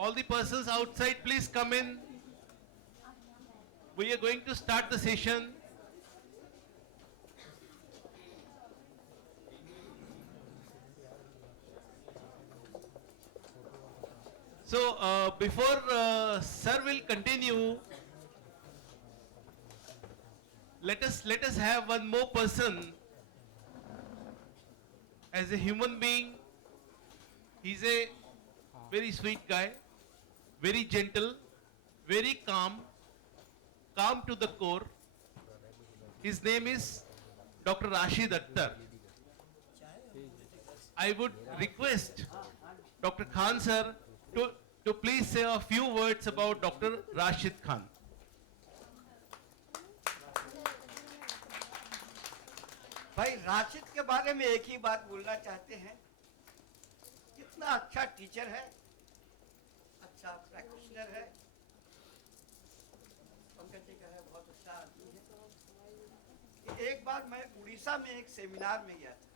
All the persons outside, please come in. We are going to start the session. So, before sir will continue, let us have one more person. As a human being, he's a very sweet guy, very gentle, very calm to the core. His name is Dr. Rashid Akhtar. I would request Dr. Khan sir to please say a few words about Dr. Rashid Khan. भाई राशिद के बारे में एक ही बात बोलना चाहते हैं, कितना अच्छा टीचर है, अच्छा प्रैक्टिशनर है, पंकज जी का है, बहुत अच्छा आदमी है। एक बार मैं उड़ीसा में एक सेमिनार में गया था,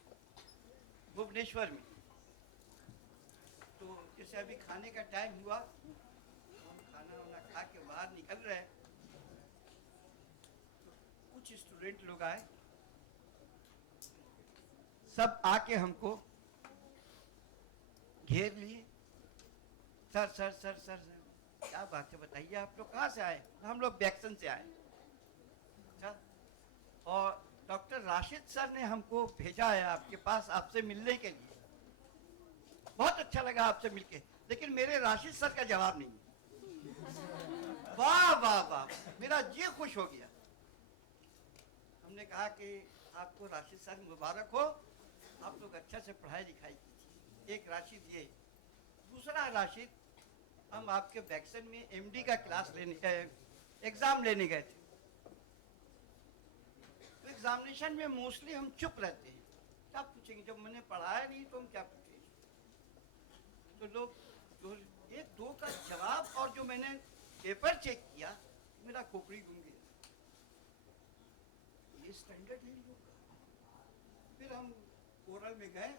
भुवनेश्वर में। तो जैसे अभी खाने का टाइम हुआ, हम खाना वाना खा के बाहर निकल रहे हैं, तो कुछ स्टूडेंट लोग आए, सब आके हमको घेर लिए। Sir sir sir sir sir क्या बात है, बताइए आप लोग कहाँ से आए? हम लोग बैक्सन से आए। अच्छा, और डॉक्टर राशिद सर ने हमको भेजा है आपके पास आपसे मिलने के लिए। बहुत अच्छा लगा आपसे मिलके, लेकिन मेरे राशिद सर का जवाब नहीं। वाह वाह वाह, मेरा जी खुश हो गया। हमने कहा कि आपको राशिद सर मुबारक हो, आप लोग अच्छा से पढ़ाई लिखाई कीजिए। एक राशिद ये, दूसरा राशिद, हम आपके बैक्सन में एमडी का क्लास लेने गए, एग्जाम लेने गए थे। तो एग्जामिनेशन में मोस्टली हम चुप रहते हैं, क्या पूछेंगे, जब मैंने पढ़ाया नहीं तो हम क्या पूछेंगे। तो लोग जो एक दो का जवाब, और जो मैंने पेपर चेक किया, मेरा खोपड़ी घूम गया। ये स्टैंडर्ड है लोग का। फिर हम ओरल में गए,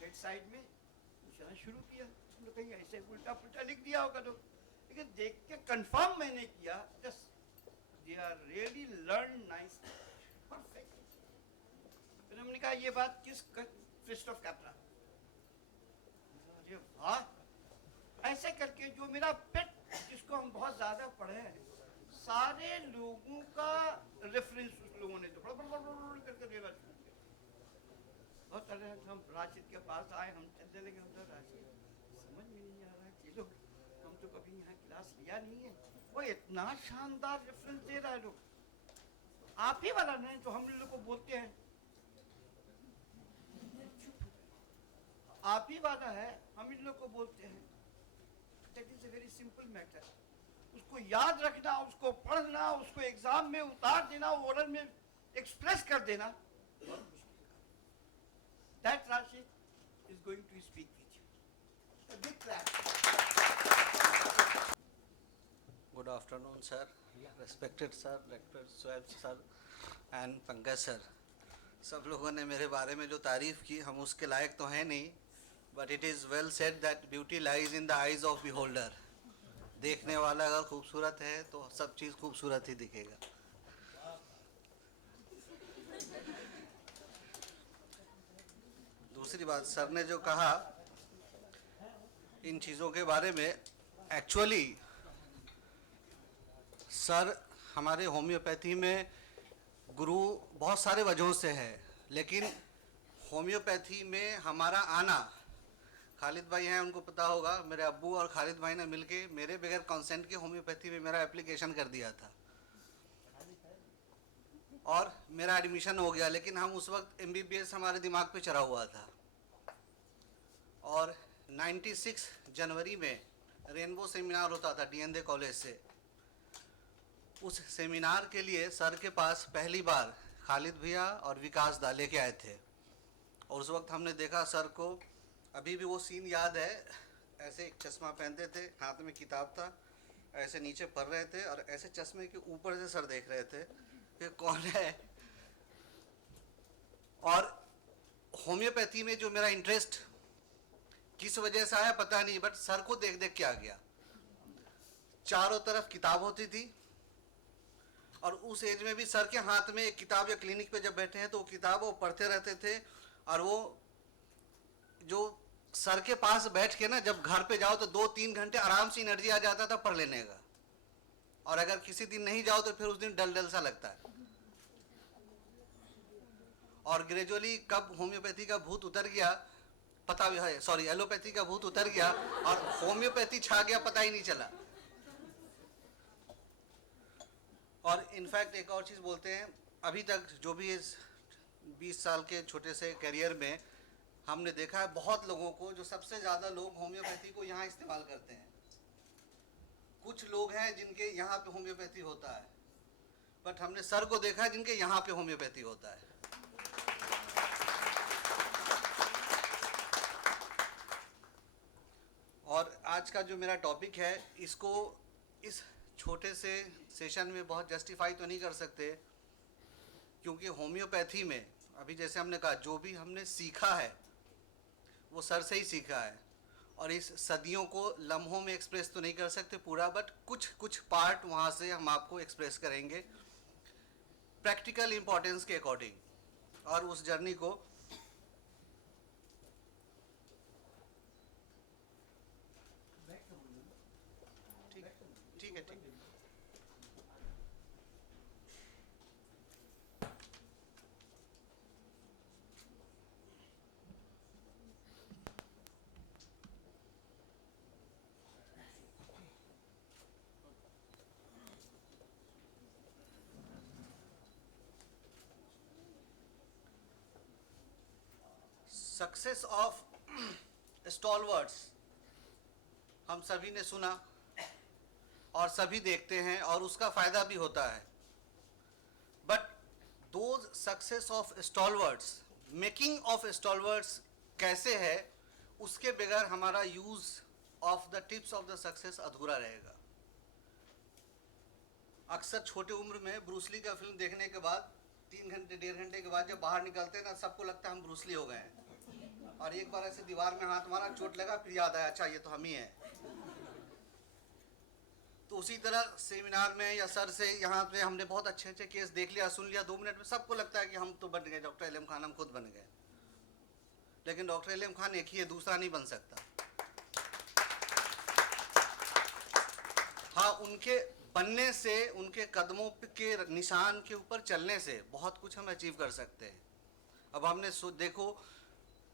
बेड साइड में पूछना शुरू किया। हम लोग कहीं ऐसे उल्टा पुल्टा लिख दिया होगा तो, लेकिन देख के कंफर्म मैंने किया, just they are really learn nice, perfect. फिर हमने कहा ये बात किस क्रिस्टोफ कैप्रा, अरे वाह। ऐसे करके जो मेरा पेट, जिसको हम बहुत ज्यादा पढ़े हैं, सारे लोगों का रेफरेंस उस लोगों ने तो करके देना शुरू किया। बहुत तरह हम राशिद के पास आए, हम चलने लगे, हम तो राशिद समझ में नहीं आ रहा कि लोग, हम तो कभी यहाँ क्लास लिया नहीं है, वो इतना शानदार रेफरेंस दे रहा है। लोग आप ही वाला नहीं जो हम लोग को बोलते हैं, आप ही वाला है, हम इन लोग को बोलते हैं। That is a very simple matter. उसको याद रखना, उसको पढ़ना, उसको एग्जाम में उतार देना, ओरल में एक्सप्रेस कर देना। That Rashid is going to speak with you. A big clap. Good afternoon, sir. Respected sir, Dr. Soeb sir and Pankaj sir. सब लोगों ने मेरे बारे में जो तारीफ़ की, हम उसके लायक तो हैं नहीं, but it is well said that beauty lies in the eyes of beholder. देखने वाला अगर खूबसूरत है तो सब चीज़ खूबसूरत ही दिखेगा। दूसरी बात, सर ने जो कहा इन चीज़ों के बारे में, एक्चुअली सर हमारे होम्योपैथी में गुरु बहुत सारे वजहों से है, लेकिन होम्योपैथी में हमारा आना, खालिद भाई हैं, उनको पता होगा, मेरे अब्बू और खालिद भाई ने मिलके मेरे बगैर कंसेंट के होम्योपैथी में मेरा एप्लीकेशन कर दिया था और मेरा एडमिशन हो गया। लेकिन हम उस वक्त MBBS हमारे दिमाग पे चढ़ा हुआ था, और 96 जनवरी में रेनबो सेमिनार होता था DND कॉलेज से। उस सेमिनार के लिए सर के पास पहली बार खालिद भैया और विकास दा लेके आए थे, और उस वक्त हमने देखा सर को, अभी भी वो सीन याद है, ऐसे एक चश्मा पहनते थे, हाथ में किताब था, ऐसे नीचे पढ़ रहे थे और ऐसे चश्मे के ऊपर से सर देख रहे थे कि कौन है। और होम्योपैथी में जो मेरा इंटरेस्ट किस वजह से आया पता नहीं, बट सर को देख देख के आ गया। चारों तरफ किताब होती थी, और उस एज में भी सर के हाथ में एक किताब, या क्लिनिक पे जब बैठे हैं तो वो किताब वो पढ़ते रहते थे। और वो जो सर के पास बैठ के ना जब घर पे जाओ तो 2-3 घंटे आराम से एनर्जी आ जाता था पढ़ लेने का, और अगर किसी दिन नहीं जाओ तो फिर उस दिन डल डल सा लगता है। और ग्रेजुअली कब होम्योपैथी का भूत उतर गया पता भी है, सॉरी एलोपैथी का भूत उतर गया और होम्योपैथी छा गया, पता ही नहीं चला। और इनफैक्ट एक और चीज़ बोलते हैं, अभी तक जो भी इस 20 साल के छोटे से करियर में हमने देखा है बहुत लोगों को, जो सबसे ज़्यादा लोग होम्योपैथी को यहाँ इस्तेमाल करते हैं। कुछ लोग हैं जिनके यहाँ पे होम्योपैथी होता है, बट हमने सर को देखा है जिनके यहाँ पे होम्योपैथी होता है। और आज का जो मेरा टॉपिक है, इसको इस छोटे से सेशन में बहुत जस्टिफाई तो नहीं कर सकते, क्योंकि होम्योपैथी में अभी जैसे हमने कहा जो भी हमने सीखा है वो सर से ही सीखा है, और इस सदियों को लम्हों में एक्सप्रेस तो नहीं कर सकते पूरा, बट कुछ पार्ट वहाँ से हम आपको एक्सप्रेस करेंगे प्रैक्टिकल इम्पोर्टेंस के अकॉर्डिंग, और उस जर्नी को ठीक है। सक्सेस ऑफ स्टॉलवर्ड्स हम सभी ने सुना और सभी देखते हैं, और उसका फायदा भी होता है, but those success of stalwarts, making of stalwarts कैसे है, उसके बगैर हमारा use of the tips of the success अधूरा रहेगा। अक्सर छोटे उम्र में ब्रूसली का फिल्म देखने के बाद 3 घंटे 1.5 घंटे के बाद जब बाहर निकलते हैं ना, सबको लगता है हम ब्रूसली हो गए हैं, और एक बार ऐसे दीवार में हाथ मारा, चोट लगा, फिर याद आया अच्छा ये तो हम ही हैं। तो उसी तरह सेमिनार में या सर से यहाँ पे हमने बहुत अच्छे अच्छे केस देख लिया, सुन लिया, 2 मिनट में सबको लगता है कि हम तो बन गए डॉक्टर एल एम खान, हम खुद बन गए। लेकिन डॉक्टर एल एम खान एक ही है, दूसरा नहीं बन सकता। हाँ, उनके बनने से, उनके कदमों के निशान के ऊपर चलने से बहुत कुछ हम अचीव कर सकते हैं। अब हमने देखो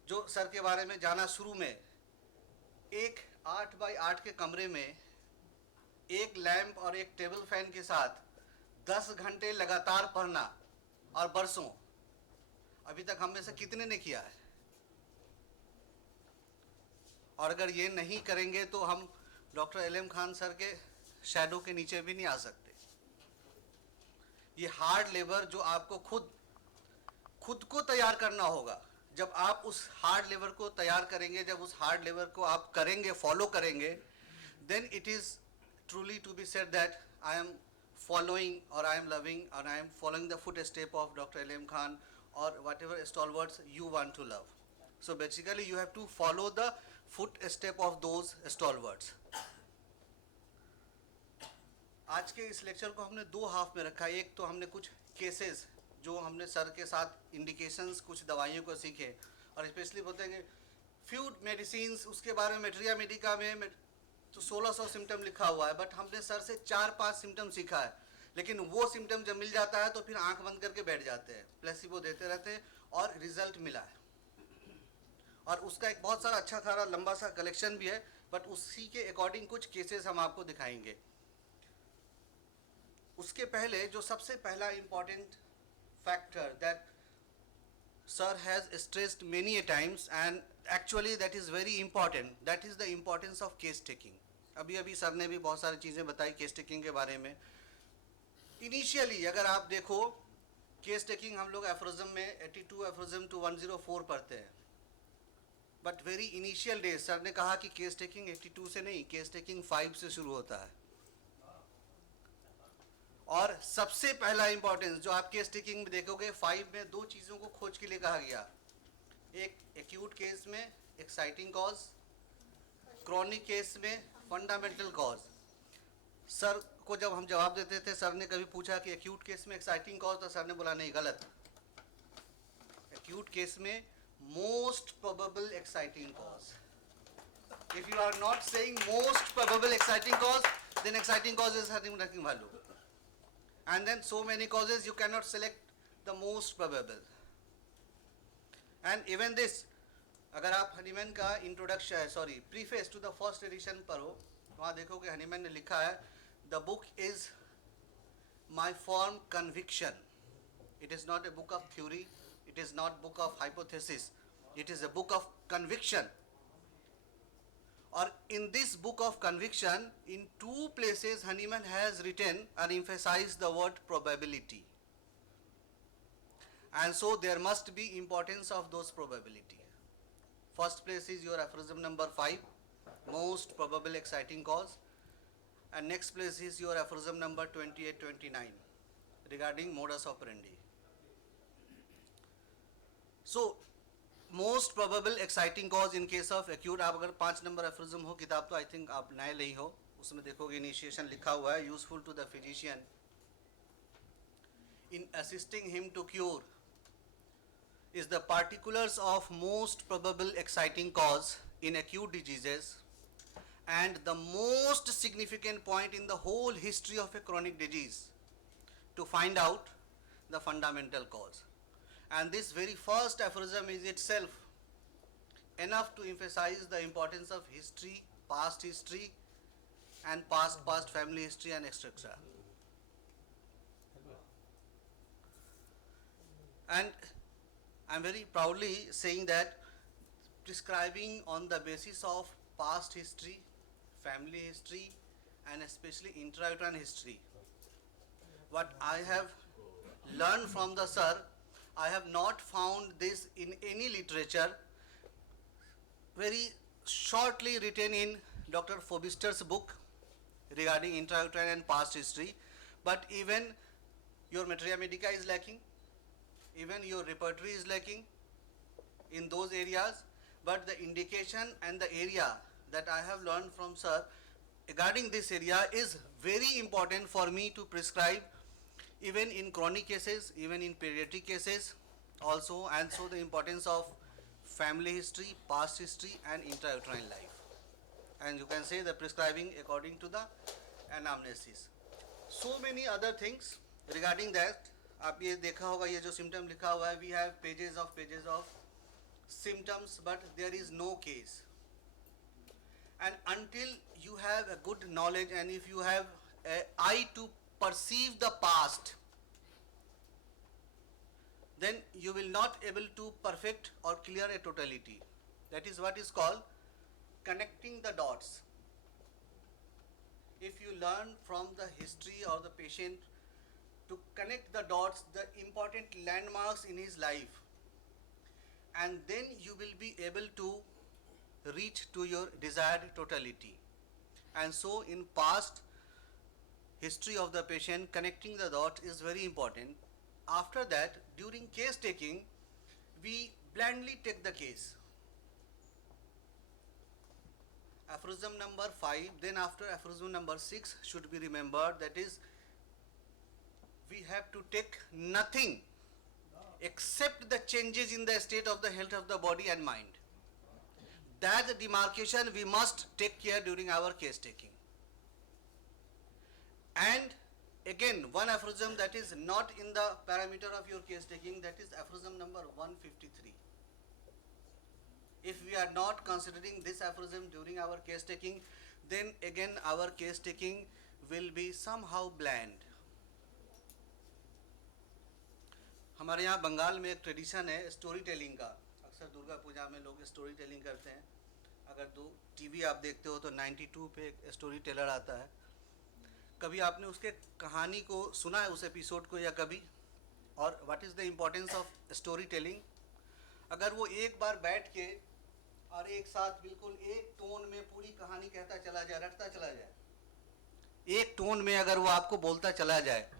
जो सर के बारे में जाना, शुरू में एक 8 बाई 8 के कमरे में एक लैंप और एक टेबल फैन के साथ 10 घंटे लगातार पढ़ना, और बरसों, अभी तक हम में से कितने ने किया है? और अगर ये नहीं करेंगे तो हम doctor L M Khan sir के शैडो के नीचे भी नहीं आ सकते। ये हार्ड लेबर जो आपको खुद को तैयार करना होगा, जब आप उस हार्ड लेबर को तैयार करेंगे, जब उस हार्ड लेबर को आप करेंगे, फॉलो करेंगे, then it is truly to be said that I am following, or I am loving, or I am following the footstep of Dr. L.M. Khan, or whatever stalwarts you want to love. So basically you have to follow the footstep of those stalwarts. आज के इस lecture को हमने 2 half में रखा है। एक तो हमने कुछ केसेस जो हमने सर के साथ इंडिकेशंस, कुछ दवाइयों को सीखे, और स्पेशली बोलते हैं फ्यू मेडिसिन्स, उसके बारे में मेट्रिया मेडिका में तो 1600 सिम्टम लिखा हुआ है, बट हमने सर से 4-5 सिम्टम सीखा है, लेकिन वो सिम्टम जब मिल जाता है तो फिर आंख बंद करके बैठ जाते हैं, प्लेसिबो देते रहते हैं, और रिजल्ट मिला है। और उसका एक बहुत सारा अच्छा खासा लंबा सा कलेक्शन भी है, बट उसी के अकॉर्डिंग कुछ केसेस हम आपको दिखाएंगे। उसके पहले जो सबसे पहला important factor that sir has stressed many a times, and actually that is very important, that is the importance of case taking. अभी सर ने भी बहुत सारी चीज़ें बताई केस टेकिंग के बारे में। इनिशियली अगर आप देखो, केस टेकिंग हम लोग एफ्रोजम में 82 एफ्रोजम टू 104 पढ़ते हैं, but very initial days sir ने कहा कि केस टेकिंग 82 से नहीं, केस टेकिंग 5 से शुरू होता है। और सबसे पहला इंपॉर्टेंस जो आप केस टेकिंग में देखोगे, 5 में 2 चीज़ों को खोज के लिए कहा गया, एक एक्यूट केस में एक्साइटिंग कॉज, क्रॉनिक केस में फंडामेंटल कॉज। सर को जब हम जवाब देते थे, सर ने कभी पूछा कि एक्यूट केस में एक्साइटिंग कॉज, तो सर ने बोला नहीं, गलत। एक्यूट केस में most probable exciting cause. If you are not saying most probable exciting cause, then exciting cause is having nothing value. And then so many causes, you cannot select the most probable. And even this, अगर आप Hahnemann का introduction, sorry preface to the first edition पढ़ो, वहाँ देखोगे Hahnemann ने लिखा है, the book is my form conviction. It is not a book of theory, it is not book of hypothesis, it is a book of conviction. Or in this book of conviction, in 2 places Hahnemann has written and emphasized the word probability. And so there must be importance of those probability. First place is your aphorism number 5, most probable exciting cause. And next place is your aphorism number 28-29 regarding modus operandi. So most probable exciting cause in case of acute, आप अगर 5 number aphorism हो, किताब तो I think आप नए ली हो, उसमें देखोगे इनिशिएशन लिखा हुआ है, useful to the physician in assisting him to cure is the particulars of most probable exciting cause in acute diseases and the most significant point in the whole history of a chronic disease to find out the fundamental cause. And this very first aphorism is itself enough to emphasize the importance of history, and past family history and etc. And I'm very proudly saying that prescribing on the basis of past history, family history, and especially intrauterine history, what I have learned from the sir, I have not found this in any literature. Very shortly written in Dr. Fobister's book regarding intrauterine and past history, but even your materia medica is lacking, even your repertory is lacking in those areas, but the indication and the area that I have learned from sir regarding this area is very important for me to prescribe even in chronic cases, even in pediatric cases also, and so the importance of family history, past history and intrauterine life. And you can say the prescribing according to the anamnesis. So many other things regarding that. आप ये देखा होगा, ये जो symptom लिखा हुआ है, we have pages of symptoms, but there is no case. And until you have a good knowledge and if you have an eye to perceive the past, then you will not able to perfect or clear a totality. That is what is called connecting the dots. If you learn from the history of the patient to connect the dots, the important landmarks in his life, and then you will be able to reach to your desired totality. And so in past history of the patient, connecting the dots is very important. After that, during case taking, we blindly take the case. Aphorism number 5, then after aphorism number 6 should be remembered, that is, we have to take nothing except the changes in the state of the health of the body and mind. That demarcation we must take care during our case taking. And again, one aphorism that is not in the parameter of your case taking, that is aphorism number 153. If we are not considering this aphorism during our case taking, then again our case taking will be somehow bland. हमारे यहाँ बंगाल में एक tradition है story telling का. अक्सर दुर्गा पूजा में लोग story telling करते हैं. अगर टीवी आप देखते हो तो 92 पे एक स्टोरी टेलर आता है. कभी आपने उसके कहानी को सुना है, उस एपिसोड को, या कभी? और what is the importance of story telling? अगर वो एक बार बैठ के और एक साथ बिल्कुल एक टोन में पूरी कहानी कहता चला जाए, रटता चला जाए, एक टोन में अगर वो आपको बोलता चला जाए,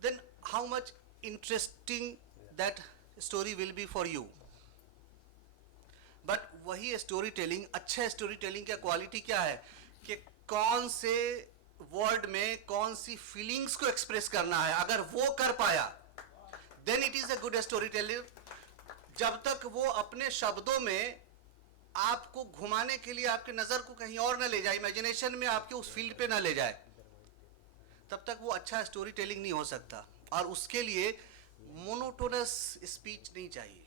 then how much interesting that story will be for you. But वही स्टोरी टेलिंग, अच्छा स्टोरी टेलिंग का क्वालिटी क्या है कि कौन से वर्ड में कौन सी फीलिंग्स को एक्सप्रेस करना है, अगर वो कर पाया then it is a good story teller. जब तक वो अपने शब्दों में आपको घुमाने के लिए आपके नजर को कहीं और ना ले जाए, इमेजिनेशन में आपके उस फील्ड पे ना ले जाए, तब तक वो अच्छा स्टोरी टेलिंग नहीं हो सकता। और उसके लिए मोनोटोनस स्पीच नहीं चाहिए।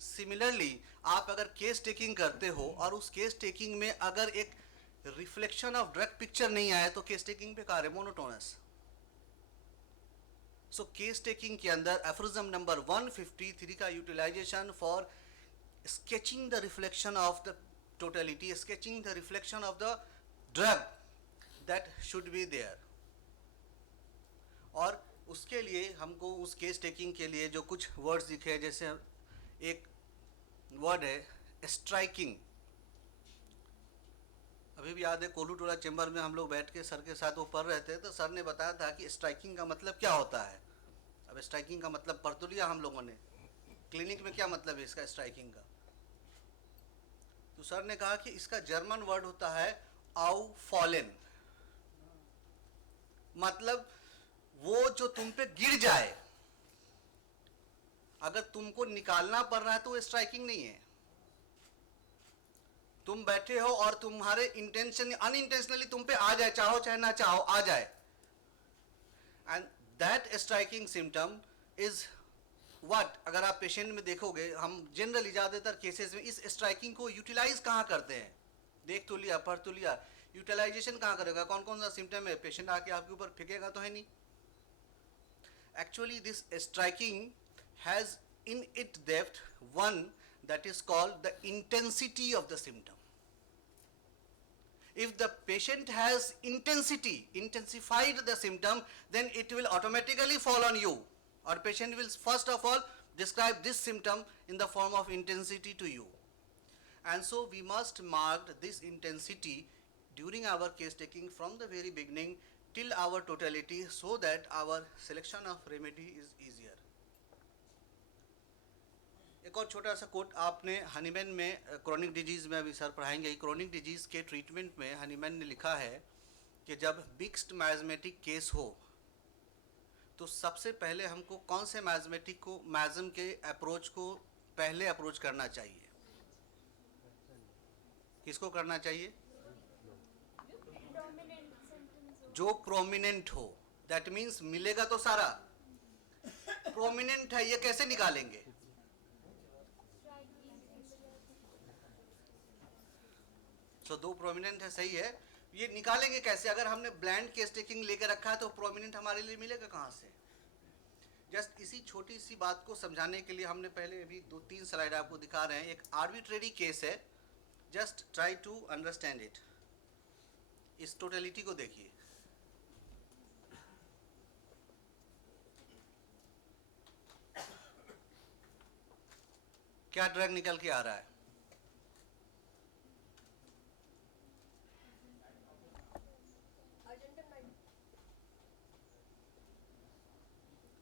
सिमिलरली आप अगर केस टेकिंग करते हो और उस केस टेकिंग में अगर एक रिफ्लेक्शन ऑफ डायरेक्ट पिक्चर नहीं आया तो केस टेकिंग बेकार है, मोनोटोनस। सो केस टेकिंग के अंदर एफरिज्म नंबर 153 का utilisation for sketching the reflection of the totality, sketching the reflection of the drug that should be there। और उसके लिए हमको उस केस टेकिंग के लिए जो कुछ वर्ड्स दिखे, जैसे एक वर्ड है स्ट्राइकिंग। अभी भी याद है कोलू टोला चेंबर में हम लोग बैठ के सर के साथ वो पढ़ रहे थे, तो सर ने बताया था कि स्ट्राइकिंग का मतलब क्या होता है। अब स्ट्राइकिंग का मतलब पढ़ तो लिया हम लोगों ने, क्लिनिक में क्या मतलब है इसका स्ट्राइकिंग का। तो सर ने कहा कि इसका जर्मन वर्ड होता है आउ फॉलेन, मतलब वो जो तुम पे गिर जाए, अगर तुमको निकालना पड़ रहा है तो वो स्ट्राइकिंग नहीं है। तुम बैठे हो और तुम्हारे इंटेंशन अनइंटेंशनली तुम पे आ जाए, चाहो चाहे ना चाहो आ जाए, and that striking symptom is what. अगर आप पेशेंट में देखोगे, हम जनरली ज़्यादातर केसेस में इस स्ट्राइकिंग को यूटिलाइज कहाँ करते हैं, देख तो लिया पढ़ तो लिया, यूटिलाइजेशन कहाँ करेगा, कौन कौन सा सिम्टम है, पेशेंट आके आपके ऊपर फेंकेगा तो है नहीं। Actually this striking has in it depth one that is called the intensity of the symptom. If the patient has intensified the symptom, then it will automatically fall on you, or patient will first of all describe this symptom in the form of intensity to you. And so we must mark this intensity during our case taking from the very beginning till our totality, so that our selection of remedy is easier. एक और छोटा सा coat, आपने Hahnemann में chronic disease में अभी sir पढ़ाएंगे, chronic disease के ट्रीटमेंट में हनीमैन ने लिखा है कि जब मिक्स्ड मैज़मेटिक केस हो तो सबसे पहले हमको कौन से मैज़मेटिक को, मैज़म के अप्रोच को पहले अप्रोच करना चाहिए। किसको करना चाहिए? जो प्रोमिनेंट हो, दैट मीन्स मिलेगा तो सारा। प्रोमिनेंट है, ये कैसे निकालेंगे? तो दो प्रोमिनेंट है, सही है, ये निकालेंगे कैसे? अगर हमने ब्लैंड केस टेकिंग लेकर रखा है तो प्रोमिनेंट हमारे लिए मिलेगा कहाँ से? जस्ट इसी छोटी सी बात को समझाने के लिए हमने पहले अभी 2-3 स्लाइड आपको दिखा रहे हैं। एक आर्बिट्रेरी केस है, just try to understand it. इस टोटलिटी को देखिए, क्या ड्रग निकल के आ रहा है?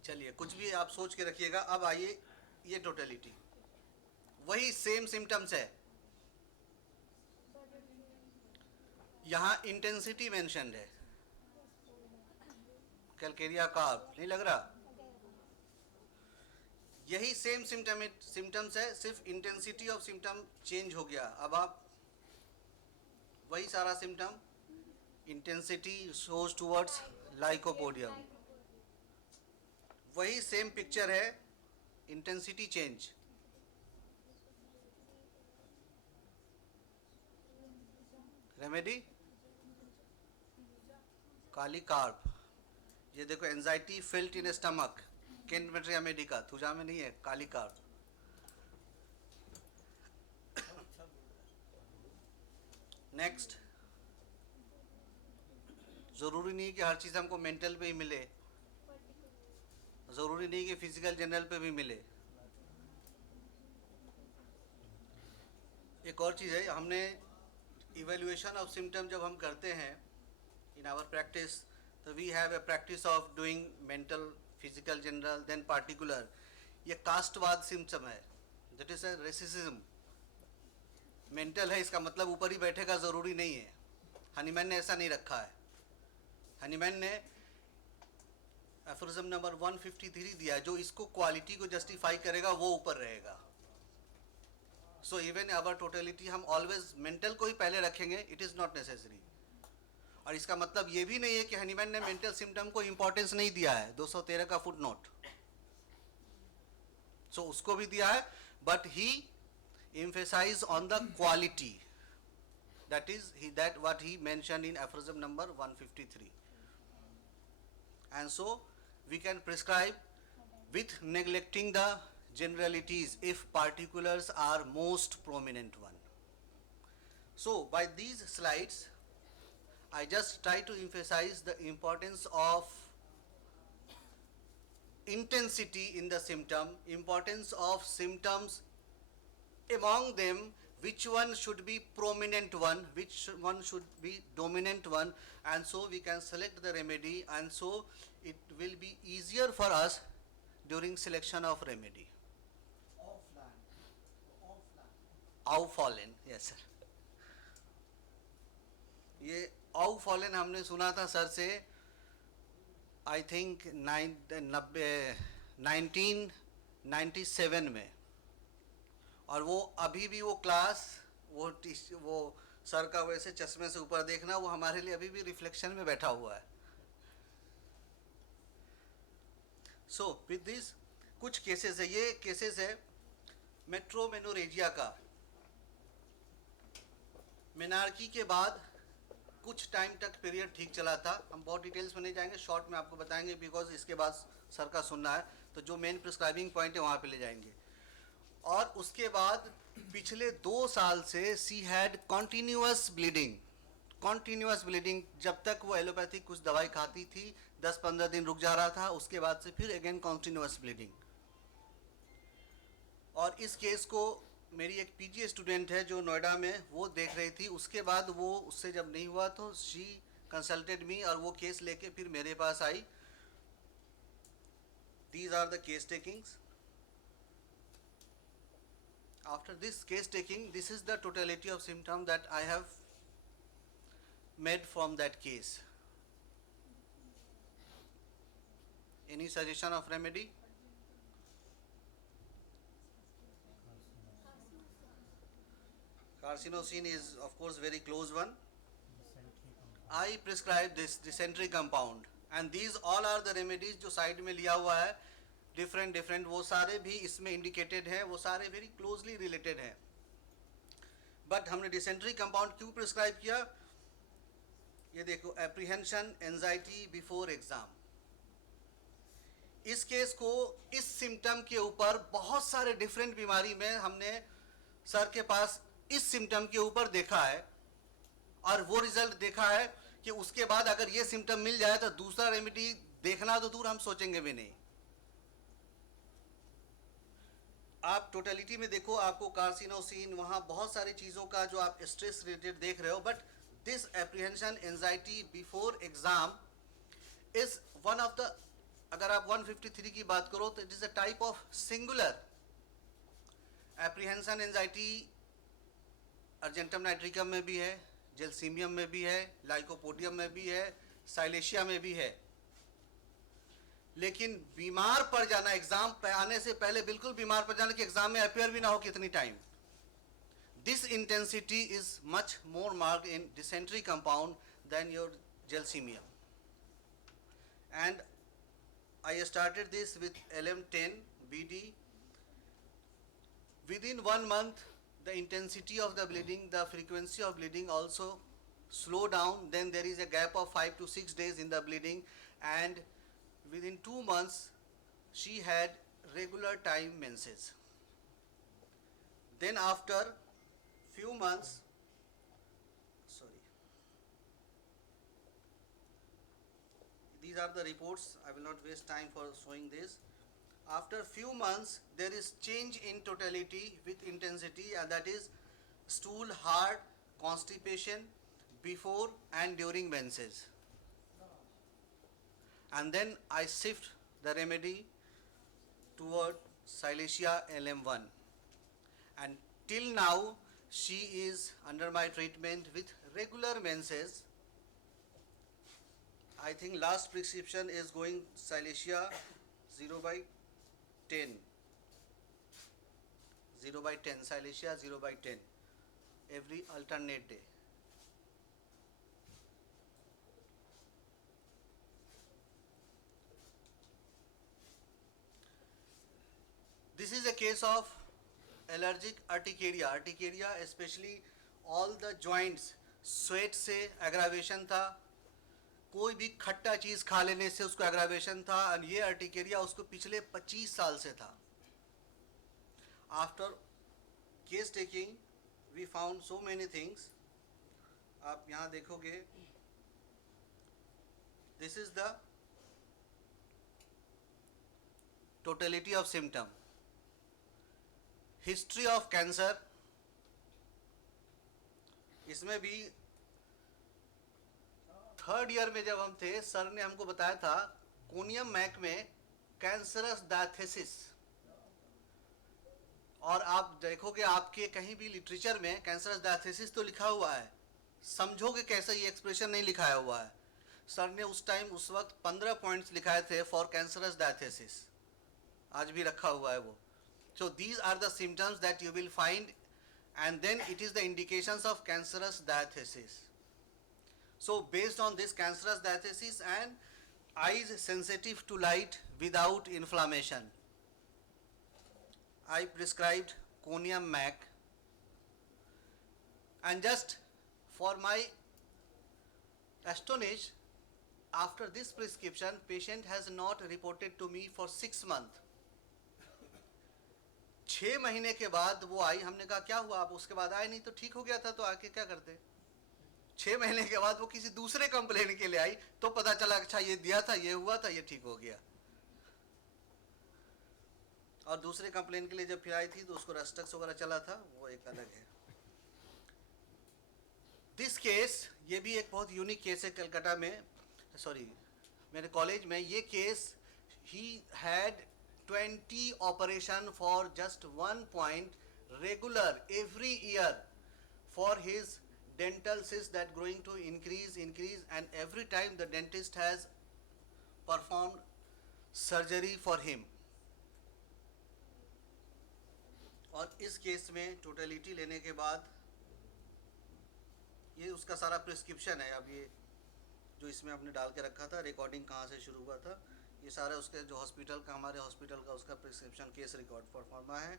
चलिए कुछ भी आप सोच के रखिएगा। अब आइए, ये टोटलिटी, वही सेम सिम्टम्स है, यहां इंटेंसिटी मेंशन्ड है, कैलकेरिया कार्ब नहीं लग रहा, यही सेम सिम्टम्स है, सिर्फ इंटेंसिटी ऑफ सिम्टम चेंज हो गया। अब आप वही सारा symptom, intensity shows towards lycopodium, वही सेम पिक्चर है, intensity change. Remedy kali carb, ये देखो anxiety felt in stomach, Kent materia medica, thuja में नहीं है, काली कार्ब। नेक्स्ट, जरूरी नहीं कि हर चीज हमको मेंटल पे ही मिले, जरूरी नहीं कि फिजिकल जनरल पे भी मिले। एक और चीज़ है, हमने इवेल्युएशन ऑफ सिम्टम जब हम करते हैं इन आवर प्रैक्टिस, तो we have a practice of doing mental, physical general, then particular. ये कास्टवाद सिम्टम है, that is a racism. Mental है, इसका मतलब ऊपर ही बैठेगा जरूरी नहीं है, हनीमैन ने ऐसा नहीं रखा है। हनीमैन ने एफोरिज्म नंबर 153 दिया, जो इसको क्वालिटी को जस्टिफाई करेगा वो ऊपर रहेगा. सो इवन अवर टोटलिटी हम ऑलवेज मेंटल को ही पहले रखेंगे, इट इज़ नॉट नेसेसरी. और इसका मतलब ये भी नहीं है कि हनीमैन ने मेंटल सिम्टम को इंपॉर्टेंस नहीं दिया है. 213 का फुट नोट, सो उसको भी दिया है, but he emphasize on the quality, that is that what he mentioned in aphorism number 153. And so we can prescribe with neglecting the generalities if particulars are most prominent one. So by these slides I just try to emphasize the importance of intensity in the symptom, importance of symptoms, among them which one should be prominent one, which one should be dominant one, and so we can select the remedy, and so it will be easier for us during selection of remedy. Aufallen, yes sir. ये Aufallen हमने सुना था sir से, I think 1997 में, और वो अभी भी वो क्लास, वो सर का वैसे चश्मे से ऊपर देखना, वो हमारे लिए अभी भी रिफ्लेक्शन में बैठा हुआ है. सो विद दिस कुछ केसेस है, ये केसेस है मेट्रोमेनोरेजिया का. मेनार्की के बाद कुछ टाइम तक पीरियड ठीक चला था. हम बहुत डिटेल्स में नहीं जाएंगे, शॉर्ट में आपको बताएंगे, बिकॉज इसके बाद सर का सुनना है, तो जो मेन प्रिस्क्राइबिंग पॉइंट है वहाँ पे ले जाएंगे. और उसके बाद पिछले 2 साल से सी हैड कॉन्टीन्यूअस ब्लीडिंग. जब तक वो एलोपैथिक कुछ दवाई खाती थी 10-15 दिन रुक जा रहा था, उसके बाद से फिर अगेन कॉन्टीन्यूअस ब्लीडिंग. और इस केस को मेरी एक पीजी स्टूडेंट है जो नोएडा में, वो देख रही थी. उसके बाद वो उससे जब नहीं हुआ तो शी कंसल्टेड मी, और वो केस लेके फिर मेरे पास आई. These are the case takings. After this case taking, this is the totality of symptom that I have made from that case. Any suggestion of remedy? Carcinosine is of course very close one. I prescribe this dysentery compound, and these all are the remedies जो side में लिया हुआ है, different वो सारे भी इसमें indicated हैं, वो सारे वेरी क्लोजली रिलेटेड हैं. बट हमने डिसेंट्री कंपाउंड क्यों प्रिस्क्राइब किया? ये देखो, एप्रीहेंशन एंजाइटी बिफोर एग्जाम. इस केस को इस सिम्टम के ऊपर बहुत सारे डिफरेंट बीमारी में हमने सर के पास इस सिम्टम के ऊपर देखा है, और वो रिजल्ट देखा है कि उसके बाद अगर ये सिम्टम मिल जाए तो दूसरा रेमेडी देखना तो दूर, हम सोचेंगे भी नहीं. आप टोटलिटी में देखो, आपको कार्सिनोसिन, वहाँ बहुत सारी चीज़ों का जो आप स्ट्रेस रिलेटेड देख रहे हो, but this apprehension anxiety before exam is one of the, अगर आप 153 की बात करो तो it is a type of singular apprehension anxiety. Argentum nitricum में भी है, जेलसीमियम में भी है, लाइकोपोडियम में भी है, साइलेशिया में भी है. लेकिन बीमार पड़ जाना, एग्जाम पे आने से पहले बिल्कुल बीमार पड़ जाना कि एग्जाम में अपेयर भी ना हो कितनी time, this intensity is much more marked in dysentery compound than your gelsemium. And I started this with LM10 BD. Within 1 month the intensity of the bleeding, the frequency of bleeding also slow down. Then there is a gap of 5 to 6 days in the bleeding, and within 2 months she had regular time menses. Then after few months, these are the reports, I will not waste time for showing this. After few months there is change in totality with intensity, and that is stool hard, constipation before and during menses. And then I shift the remedy toward Silesia LM1, and till now she is under my treatment with regular menses. I think last prescription is going Silesia 0/10. 0/10, Silesia 0/10, every alternate day. This is a case of allergic urticaria. Urticaria especially all the joints, sweat से aggravation था, कोई भी खट्टा चीज़ खा लेने से उसको aggravation था, और ये urticaria उसको पिछले 25 साल से था. After case taking, we found so many things. आप यहाँ देखोगे, this is the totality of symptom. History of cancer, इसमें भी थर्ड ईयर में जब हम थे, सर ने हमको बताया था कोनियम मैक में कैंसरस डायथेसिस, और आप देखोगे आपके कहीं भी लिटरेचर में कैंसरस डायथेसिस तो लिखा हुआ है, समझोगे कैसे ये एक्सप्रेशन नहीं लिखाया हुआ है. सर ने उस टाइम उस वक्त 15 पॉइंट्स लिखाए थे फॉर कैंसरस डायथेसिस, आज भी रखा हुआ है वो. So these are the symptoms that you will find, and then it is the indications of cancerous diathesis. So based on this cancerous diathesis and eyes sensitive to light without inflammation, I prescribed Conium Mac, and just for my astonish, after this prescription patient has not reported to me for 6 months. 6 महीने के बाद वो आई, हमने कहा क्या हुआ, आप उसके बाद आए नहीं तो ठीक हो गया था, तो आके क्या करते. 6 महीने के बाद वो किसी दूसरे कंप्लेन के लिए आई, तो पता चला अच्छा ये दिया था, ये हुआ था, ये ठीक हो गया. और दूसरे कंप्लेन के लिए जब फिर आई थी तो उसको रस्टक्स वगैरह चला था, वो एक अलग है. दिस केस, ये भी एक बहुत यूनिक केस है कलकत्ता में, सॉरी मेरे कॉलेज में. ये case, he had 20 operation for just 1 point, regular every year, for his dental cysts that growing to increase, and every time the dentist has performed surgery for him. और इस case में totality लेने के बाद ये उसका सारा प्रिस्क्रिप्शन है. अब ये जो इसमें हमने डाल के रखा था, रिकॉर्डिंग कहाँ से शुरू हुआ था, ये सारा उसके जो हॉस्पिटल का, हमारे हॉस्पिटल का उसका प्रिस्क्रिप्शन केस रिकॉर्ड फॉर्मा है.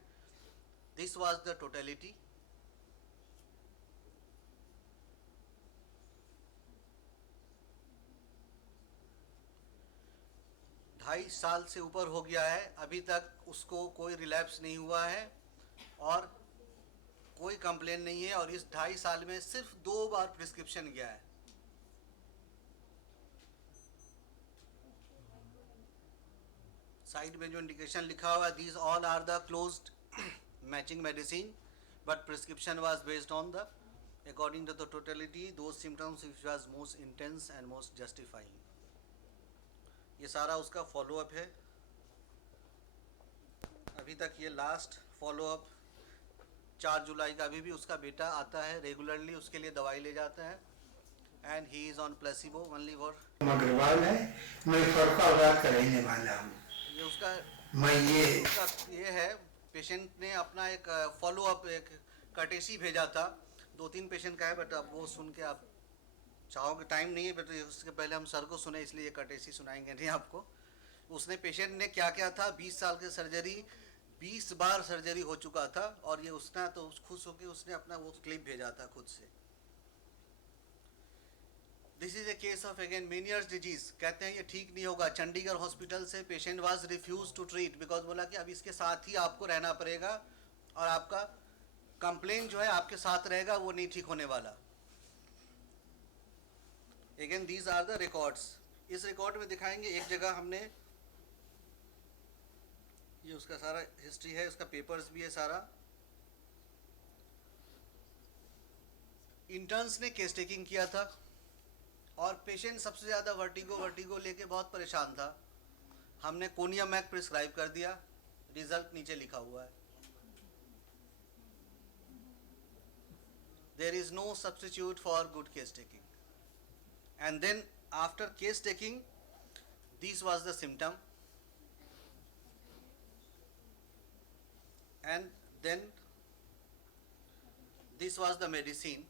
This was the totality. ढाई साल से ऊपर हो गया है, अभी तक उसको कोई रिलैप्स नहीं हुआ है और कोई कंप्लेन नहीं है, और इस 2.5 साल में सिर्फ 2 बार प्रिस्क्रिप्शन गया है. साइड में जो इंडिकेशन लिखा हुआ है, these all are the closed matching medicine, but prescription was based on the according to the totality those symptoms which was most intense and most justifying. ये सारा उसका फॉलोअप है. अभी तक ये लास्ट फॉलोअप 4 जुलाई का, अभी भी उसका बेटा आता है रेगुलरली, उसके लिए दवाई ले जाता है, and he is on placebo only for. Agarwal है, मैं फरका का रहने वाला हूँ. ये उसका मैं ये है, पेशेंट ने अपना एक फॉलोअप, एक कर्टेसी भेजा था. 2-3 पेशेंट का है, बट अब वो सुन के आप चाहोगे, टाइम नहीं है, बट उसके पहले हम सर को सुने, इसलिए ये कर्टेसी सुनाएंगे नहीं आपको. उसने पेशेंट ने क्या क्या था, 20 साल की सर्जरी, 20 बार सर्जरी हो चुका था, और ये उसने तो खुश होकर उसने अपना वो क्लिप भेजा था खुद से. This is a case of again Meniere's disease. कहते हैं ये ठीक नहीं होगा. चंडीगढ़ हॉस्पिटल से patient was refuse to treat because बोला कि अब इसके साथ ही आपको रहना पड़ेगा, और आपका कंप्लेन जो है आपके साथ रहेगा, वो नहीं ठीक होने वाला. Again these are the records. इस रिकॉर्ड में दिखाएंगे, एक जगह हमने ये उसका सारा हिस्ट्री है, उसका पेपर्स भी है सारा. इंटर्न्स ने केस टेकिंग किया था, और पेशेंट सबसे ज़्यादा वर्टिगो लेके बहुत परेशान था. हमने कोनियम मैक प्रिस्क्राइब कर दिया, रिजल्ट नीचे लिखा हुआ है. There is no substitute for good case taking. And then after case taking, this was the symptom, and then this was the medicine.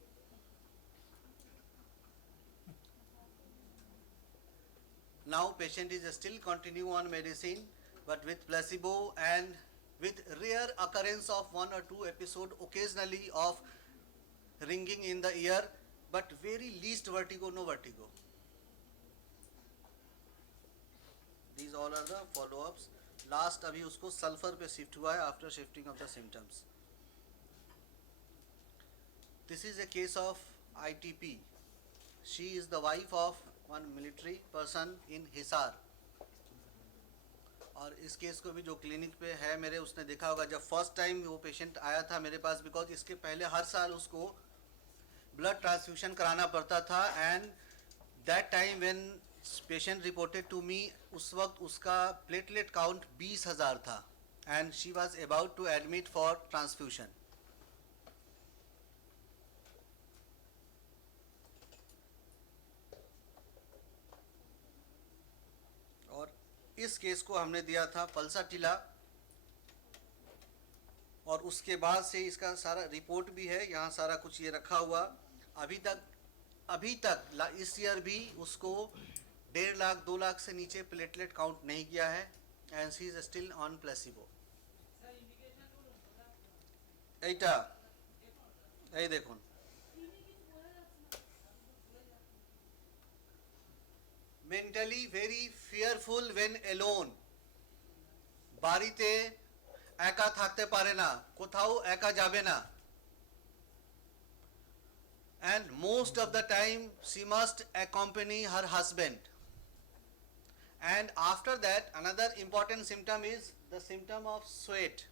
Now patient is still continue on medicine, but with placebo and with rare occurrence of 1 or 2 episode occasionally of ringing in the ear, but very least vertigo, no vertigo. These all are the follow-ups. Last अभी उसको sulphur पे shift हुआ है after shifting of the symptoms. This is a case of ITP. She is the wife of one military person in Hisar. और इस case को भी जो क्लिनिक पे है मेरे, उसने देखा होगा जब फर्स्ट टाइम वो पेशेंट आया था मेरे पास, बिकॉज इसके पहले हर साल उसको ब्लड ट्रांसफ्यूशन कराना पड़ता था, and that time when patient reported to me, उस वक्त उसका प्लेटलेट काउंट 20,000 था, and she was about to admit for transfusion. और इस केस को हमने दिया था पल्साटिला, और उसके बाद से इसका सारा रिपोर्ट भी है, यहाँ सारा कुछ ये रखा हुआ. अभी तक इस ईयर भी उसको 1.5 लाख 2 लाख से नीचे प्लेटलेट काउंट नहीं किया है, and she is still on placebo. এইটা এই দেখুন, mentally very fearful when alone. বাড়িতে একা থাকতে পারে না, কোথাও একা যাবে না, and most of the time she must accompany her husband. And after that another important symptom is the symptom of sweat.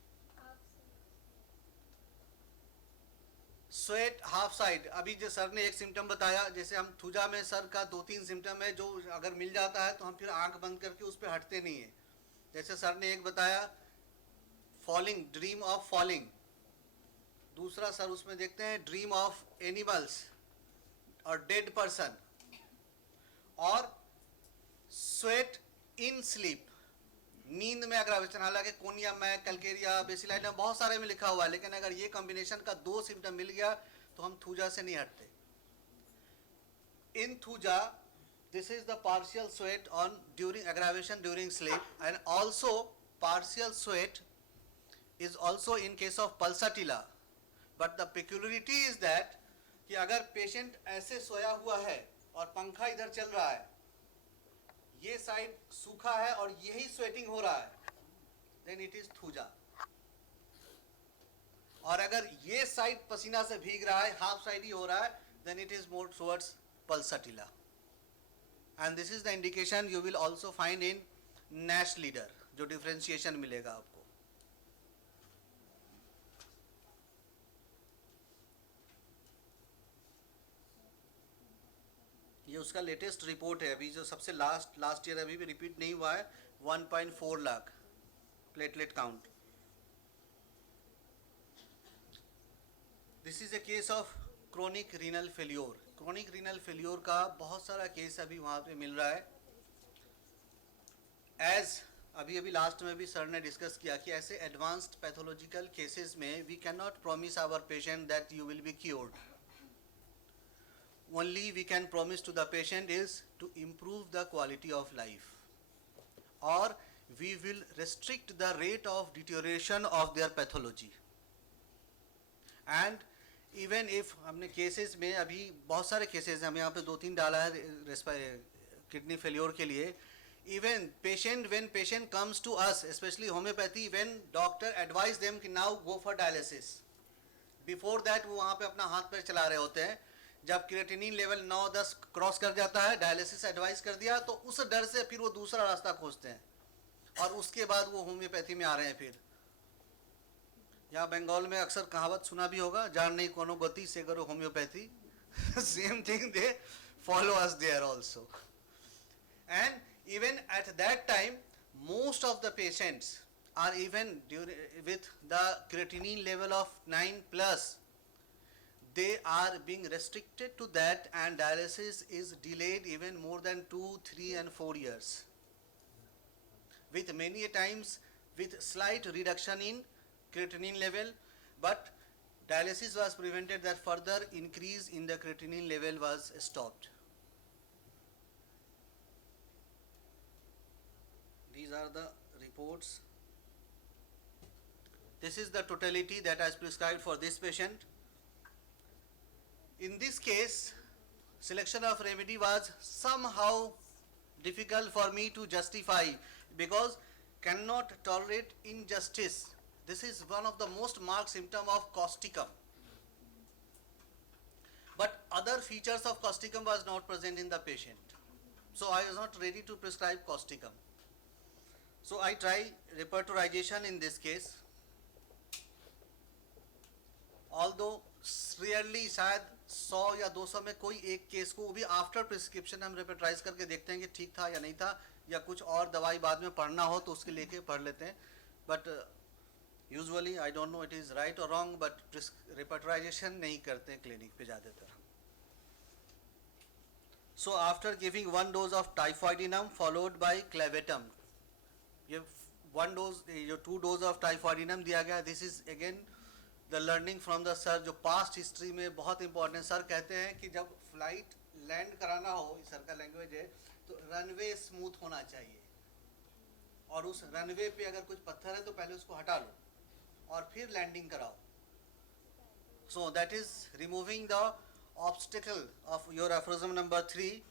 Sweat half side. अभी जो सर ने एक सिम्टम बताया, जैसे हम थूजा में सर का 2-3 सिम्टम है जो अगर मिल जाता है तो हम फिर आंख बंद करके उस पर हटते नहीं है. जैसे सर ने एक बताया फॉलिंग, ड्रीम ऑफ फॉलिंग. दूसरा सर उसमें देखते हैं ड्रीम ऑफ एनिमल्स और डेड पर्सन, और स्वेट इन स्लीप, नींद में अग्रावेशन. हालांकि कोनिया में, कैलकेरिया, बेसिलाइन में बहुत सारे में लिखा हुआ है, लेकिन अगर ये कॉम्बिनेशन का 2 सिम्टम मिल गया तो हम थूजा से नहीं हटते. इन thuja this is the partial sweat on during aggravation during sleep, and also partial sweat is also in case of pulsatilla. But the peculiarity is that कि अगर पेशेंट ऐसे सोया हुआ है और पंखा इधर चल रहा है, ये साइड सूखा है और यही स्वेटिंग हो रहा है, then it is थूजा. और अगर ये साइड पसीना से भीग रहा है, हाफ साइड ही हो रहा है, then it is more towards pulsatilla. And this is the indication you will also find in Nash leader, जो differentiation मिलेगा आपको. ये उसका लेटेस्ट रिपोर्ट है, अभी जो सबसे लास्ट ईयर अभी भी रिपीट नहीं हुआ है, 1.4 lakh platelet count. This is a case of chronic renal failure. Chronic renal failure का बहुत सारा केस अभी वहाँ पे मिल रहा है. एज अभी लास्ट में भी सर ने डिस्कस किया कि ऐसे एडवांस्ड पैथोलॉजिकल केसेस में we can not promise our patient that you will be cured. Only we can promise to the patient is to improve the quality of life, or we will restrict the rate of deterioration of their pathology. And even if हमने cases में अभी बहुत सारे cases हैं, हम यहाँ पे 2-3 डाला है kidney failure के लिए. Even when patient comes to us, especially homeopathy, when doctor advise them कि now go for dialysis, before that वो वहाँ पे अपना हाथ पैर चला रहे होते हैं. जब क्रिएटिनिन लेवल 9-10 क्रॉस कर जाता है, डायलिसिस एडवाइस कर दिया, तो उस डर से फिर वो दूसरा रास्ता खोजते हैं, और उसके बाद वो होम्योपैथी में आ रहे हैं. फिर यहाँ बंगाल में अक्सर कहावत सुना भी होगा, जान नहीं कोनो गति से करो homoeopathy. Same thing they follow us there also. And even at that time most of the patients are even with the creatinine level of 9+, they are being restricted to that, and dialysis is delayed even more than 2, 3 and 4 years. With many a times with slight reduction in creatinine level, but dialysis was prevented, that further increase in the creatinine level was stopped. These are the reports. This is the totality that I prescribed for this patient. In this case, selection of remedy was somehow difficult for me to justify, because cannot tolerate injustice. This is one of the most marked symptom of causticum. But other features of causticum was not present in the patient. So I was not ready to prescribe causticum. So I try repertorization in this case. Although rarely शायद 100 या 200 में कोई एक case को भी after prescription हम रेपेट्राइज करके देखते हैं कि ठीक था या नहीं था, या कुछ और दवाई बाद में पढ़ना हो तो उसके लेके पढ़ लेते हैं. But usually I don't know it is right और रॉन्ग, बट रेपेट्राइजेशन नहीं करते क्लिनिक पे ज़्यादातर. So after giving 1 dose of typhoidinum followed by clavatum, ये 1 dose, जो 2 dose ऑफ टाइफाइडिनम दिया गया. This is again the learning from the sir, जो पास्ट हिस्ट्री में बहुत इंपॉर्टेंट. सर कहते हैं कि जब फ्लाइट लैंड कराना हो, सर का लैंग्वेज है, तो रनवे स्मूथ होना चाहिए, और उस रनवे पे अगर कुछ पत्थर है तो पहले उसको हटा लो और फिर लैंडिंग कराओ. So that is removing the obstacle of your aphorism number 3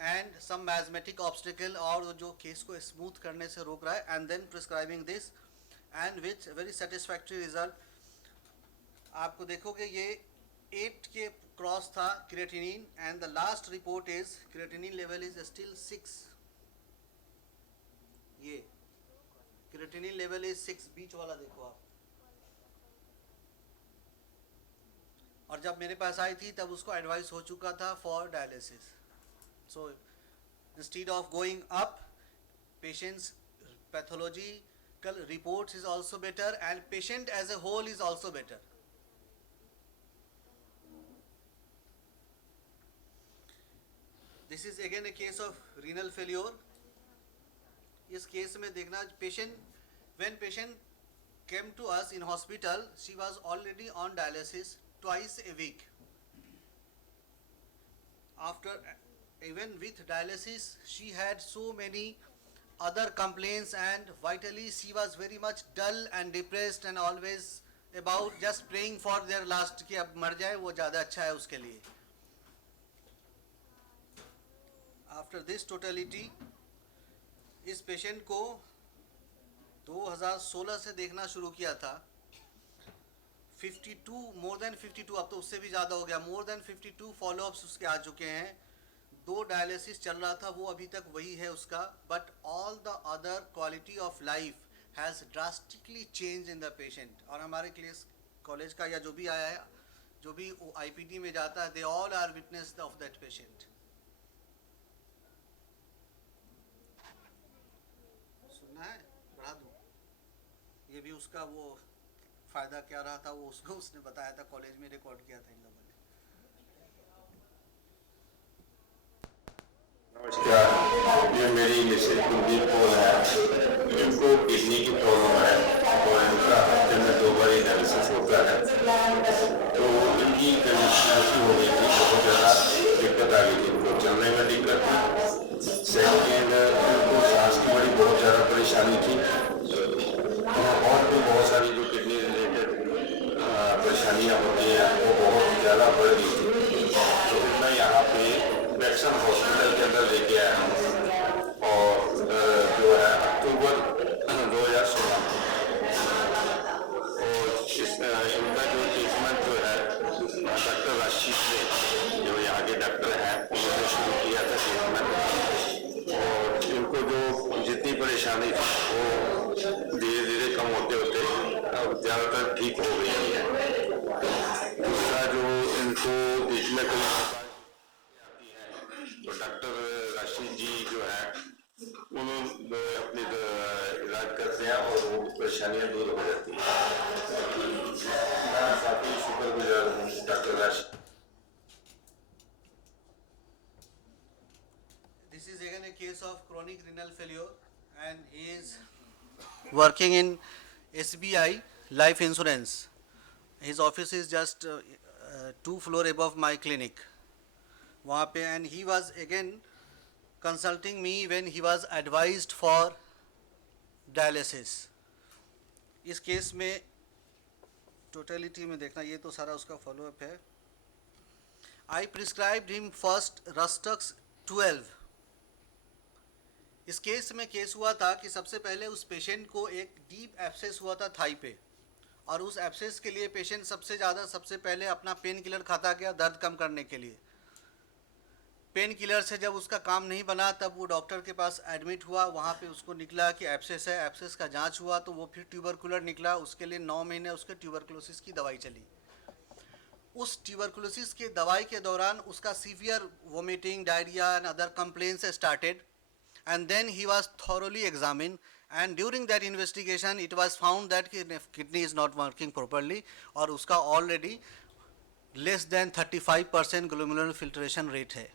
and some mathematic obstacle, और जो केस को स्मूथ करने से रोक रहा है. And then prescribing this and with very satisfactory result. आपको देखोगे ये 8 के क्रॉस था creatinine, and the last report is creatinine level is still 6. ये क्रिएटिनिन लेवल इज 6, बीच वाला देखो आप. और जब मेरे पास आई थी तब उसको एडवाइस हो चुका था for dialysis. So instead of going up, patients pathological reports is also better, and patient as a whole is also better. This is again a case of renal failure. इस केस में देखना, patient when patient came to us in hospital, she was already on dialysis twice a week. After, even with dialysis, she had so many other complaints, and vitally she was very much dull and depressed, and always about just praying for their last कि अब मर जाए वो ज़्यादा अच्छा है उसके लिए. After this totality, इस पेशेंट को 2016 से देखना शुरू किया था. 52, मोर देन 52, अब तो उससे भी ज़्यादा हो गया, मोर देन 52 फॉलोअप्स उसके आ चुके हैं. 2 डायलिसिस चल रहा था, वो अभी तक वही है उसका. But all the other quality of life has drastically change in the patient. और हमारे क्लास कॉलेज का या जो भी आया है, जो भी IPD में जाता है, they all are witness of that patient. सुनना है, बढ़ा दूँ. ये भी उसका वो फ़ायदा क्या रहा था, वो उसको उसने बताया था, कॉलेज में रिकॉर्ड किया था इन लोगों ने. नमस्कार, ये मेरी मिसेज कुलदीप कौर है. इनको किडनी की प्रॉब्लम है और इनका हफ्ते में 2 बार डायलिसिस होता है. तो इनकी कंडीशन ऐसी हो गई थी, बहुत ज़्यादा दिक्कत आ गई थी. इनको चलने में दिक्कत थी. सेकेंड, इनको सांस की बड़ी बहुत ज़्यादा परेशानी थी. और भी बहुत सारी जो किडनी रिलेटेड परेशानियाँ होती हैं वो बहुत ज़्यादा बढ़ गई थी. तो मैं यहाँ पे वैक्सन हॉस्पिटल के अंदर लेके आया हूँ, और जो है अक्टूबर 2016 और इनका जो ट्रीटमेंट जो है डॉक्टर राशिद ने, जो यहाँ के डॉक्टर हैं, उन्होंने शुरू किया था ट्रीटमेंट. और इनको जो जितनी परेशानी थी वो धीरे धीरे कम होते होते अब ज़्यादातर ठीक हो गई है. दूसरा जो इनको इसमें कोई आती है, तो डॉक्टर राशिद जी जो है उन्होंने अपनी इलाज करते हैं और वो परेशानियाँ दूर हो जाती हैं. मैं काफ़ी शुक्रगुजार हूँ doctor Rashid. This is again a case of chronic renal failure, and he is working in SBI Life Insurance. His office is just 2 floors above my clinic. वहाँ पे, and he was again consulting me when he was advised for dialysis. इस case में totality में देखना, ये तो सारा उसका फॉलोअप है. I prescribed him first Rustux 12. इस केस में केस हुआ था कि सबसे पहले उस पेशेंट को एक डीप एब्सेस हुआ था थाई पे, और उस एब्सेस के लिए पेशेंट सबसे पहले अपना पेन किलर खाता गया दर्द कम करने के लिए. पेन किलर से जब उसका काम नहीं बना तब वो डॉक्टर के पास एडमिट हुआ. वहाँ पे उसको निकला कि एब्सेस है. एब्सेस का जांच हुआ तो वो फिर ट्यूबरकुलर निकला. उसके लिए 9 महीने उसके ट्यूबरकुलोसिस की दवाई चली. उस ट्यूबरकुलोसिस की दवाई के दौरान उसका severe vomiting, diarrhoea and other complaints started, and then he was thoroughly examined, and during that investigation it was found that kidney is not working properly, और उसका already less than 35% glomerular filtration rate है.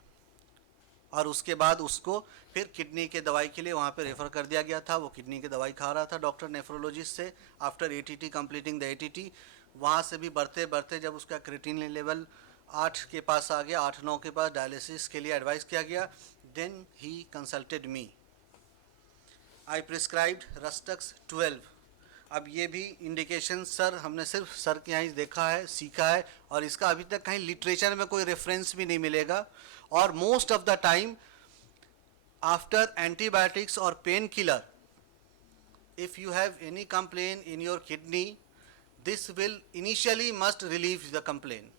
और उसके बाद उसको फिर kidney के दवाई के लिए वहाँ पे रेफ़र कर दिया गया था. वो किडनी की दवाई खा रहा था डॉक्टर नेफ्रोलॉजिस्ट से. After ATT completing the ATT, वहाँ से भी बढ़ते बढ़ते जब उसका क्रिएटिनिन लेवल 8 के पास आ गया, 8-9 के पास, डायलिसिस के लिए एडवाइस किया गया. Then he consulted me. I prescribed Rustux 12. अब ये भी इंडिकेशन सर हमने सिर्फ सर के यहाँ ही देखा है, सीखा है, और इसका अभी तक कहीं लिटरेचर में कोई रेफरेंस भी नहीं मिलेगा. और most of the time after antibiotics और pain killer, if you have any complaint in your kidney, this will initially must relieve the complaint,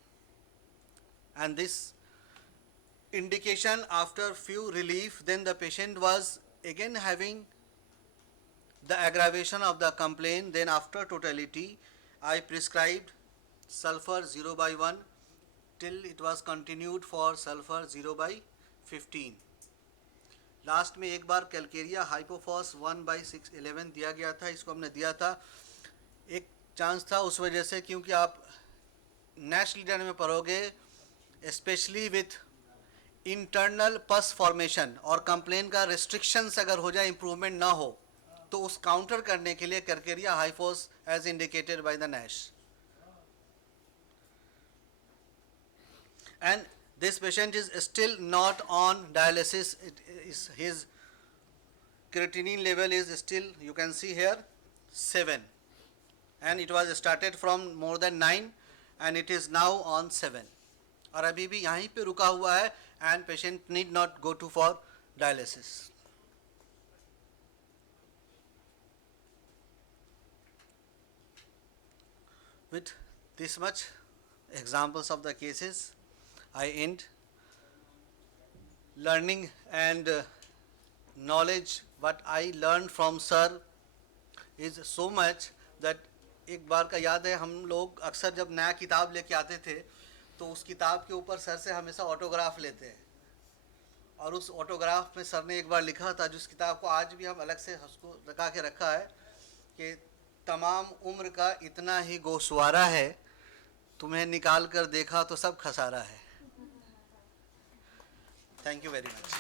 and this indication after few relief, then the patient was again having the aggravation of the complaint. Then after totality, I prescribed sulfur 0/1 till it was continued for sulfur 0/15. Last में एक बार Calcarea हाइपोफॉस 1/611 दिया गया था. इसको हमने दिया था, एक चांस था उस वजह से क्योंकि आप नैश लीडर में पढ़ोगे, specially with internal pus formation और कंप्लेन का रिस्ट्रिक्शंस अगर हो जाए, इम्प्रूवमेंट ना हो, तो उस काउंटर करने के लिए calcarea hypophos as indicated by the Nash. And this patient is still not on dialysis. His creatinine level is still, you can see here, 7, and it was started from more than 9 and it is now on 7, और अभी भी यहीं पे रुका हुआ है, and patient need not go to for dialysis. With this much examples of the cases, I end. Learning and knowledge what I learned from sir is so much that एक बार का याद है, हम लोग अक्सर जब नया किताब लेके आते थे तो उस किताब के ऊपर सर से हमेशा ऑटोग्राफ लेते हैं, और उस ऑटोग्राफ में सर ने एक बार लिखा था, जिस किताब को आज भी हम अलग से उसको लगा के रखा है, कि तमाम उम्र का इतना ही गोशवारा है, तुम्हें निकाल कर देखा तो सब खसारा है. Thank you very much.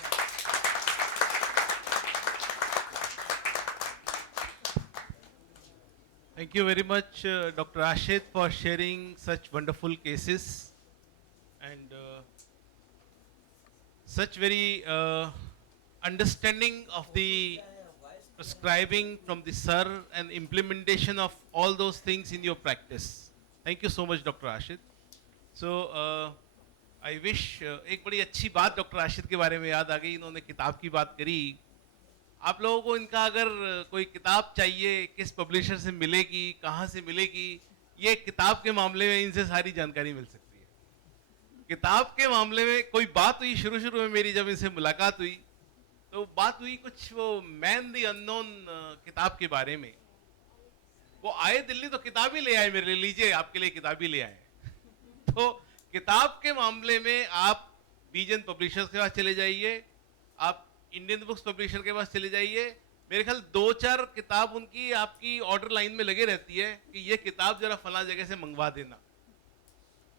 Thank you very much, Dr. Rashid, for sharing such wonderful cases and such very understanding of the prescribing from the sir and implementation of all those things in your practice. Thank you so much, Dr. Rashid. So, I wish एक बड़ी अच्छी बात doctor Rashid के बारे में याद आ गई. इन्होंने किताब की बात करी. आप लोगों को इनका अगर कोई किताब चाहिए, किस पब्लिशर से मिलेगी, कहाँ से मिलेगी, ये किताब के मामले में इनसे सारी जानकारी मिल सकती है. किताब के मामले में कोई बात हुई शुरू में मेरी, जब इनसे मुलाकात हुई तो बात हुई कुछ वो मैन द अननोन किताब के बारे में. वो आए दिल्ली तो किताब ही ले आए मेरे लिए, लीजिए आपके लिए किताब ही ले आए. तो किताब के मामले में आप बीजन पब्लिशर्स के पास चले जाइए, आप इंडियन बुक्स पब्लिशर के पास चले जाइए. मेरे ख्याल 2-4 किताब उनकी आपकी ऑर्डर लाइन में लगे रहती है कि ये किताब जरा फला जगह से मंगवा देना.